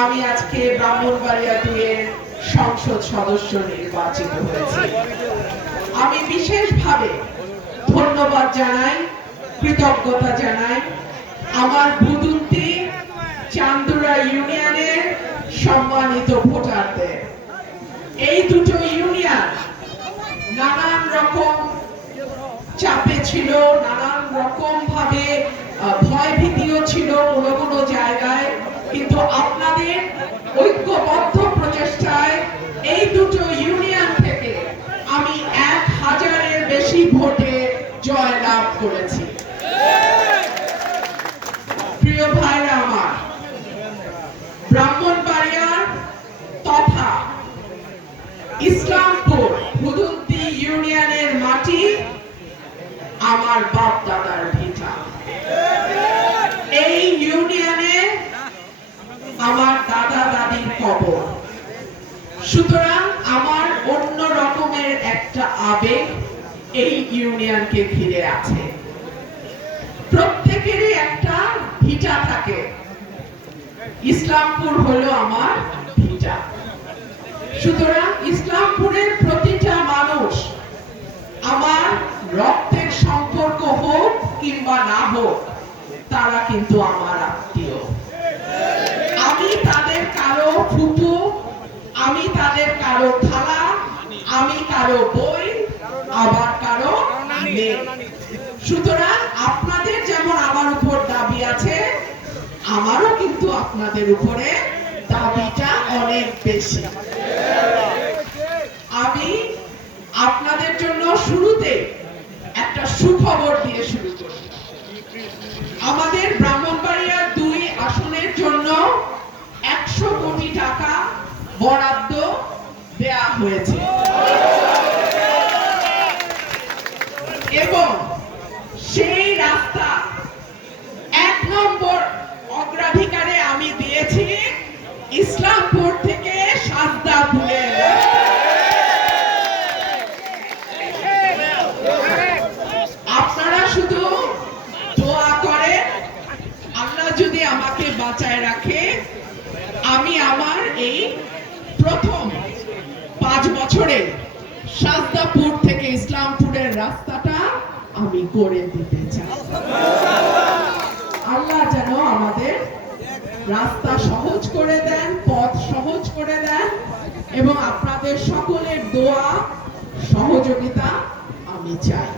আমি আজকে ব্রাহ্মণবাড়িয়া 2 এর সংসদ সদস্য নির্বাচিত হয়েছি। আমি বিশেষভাবে ধন্যবাদ জানাই, কৃতজ্ঞতা জানাই আমার বুদুন্তি চান্দুরা ইউনিয়নের সম্মানিত ভোটারদের। এই দুটো ইউনিয়ন নানান রকম চাপে ছিল, নানান রকম ভাবে ভয় ভীতিও ছিল কোনো জায়গায়, কিন্তু আপনাদের ঐক্যবদ্ধ প্রচেষ্টায় এই দুটো ইউনিয়ন থেকে আমি 1000-এর বেশি ভোটে জয়লাভ করেছি। প্রিয় ভাইরা আমার, ব্রাহ্মণবাড়িয়া তথা ইসলামপুর বুদুন্তি ইউনিয়নের মাটি আমার বাপ দাদার ভিটা। এই ইউনিয়নে আমার দাদা দাদির কবর। সুতরাং আমার অন্য রকমের একটা আবেগ এই ইউনিয়নকে ঘিরে আছে। প্রত্যেকেরই একটা ভিটা থাকে, ইসলামপুর হলো আমার ভিটা। সুতরাং ইসলামপুরের প্রতিটা মানুষ আমার রক্তের সম্পর্ক হোক কিংবা না হোক, তারা কিন্তু আমার আত্মীয়। আমি তাদের কারো ফুপু, আমি তাদের কারো খালা, আমি কারো বোন, আবার কারো মেয়ে। সুতরাং আপনাদের যেমন আমার উপর দাবি আছে, আমারও কিন্তু আপনাদের উপরে দাবিটা অনেক বেশি। আমি আপনাদের জন্য শুরুতে একটা সুখবর দিয়ে শুরু করি। আমাদের ব্রাহ্মণবাড়িয়া 2 আসনের জন্য 100 কোটি টাকা বরাদ্দ দেয়া হয়েছে এবং সেই রাস্তা 1 নম্বর অগ্রাধিকারে আমি দিয়েছি ইসলামপুর থেকে সাজদা ফুলের। আপনারা শুধু দোয়া করেন, আল্লাহ যদি আমাকে বাঁচায় রাখে, আমি আমার এই প্রথম 5 বছরে সাজদাপুর থেকে ইসলামপুরের রাস্তাটা আমি করে দিতে চাই। আল্লাহ যেন আমাদের রাস্তা সহজ করে দেন, পথ সহজ করে দেন এবং আপনাদের সকলের দোয়া সহযোগিতা আমি চাই।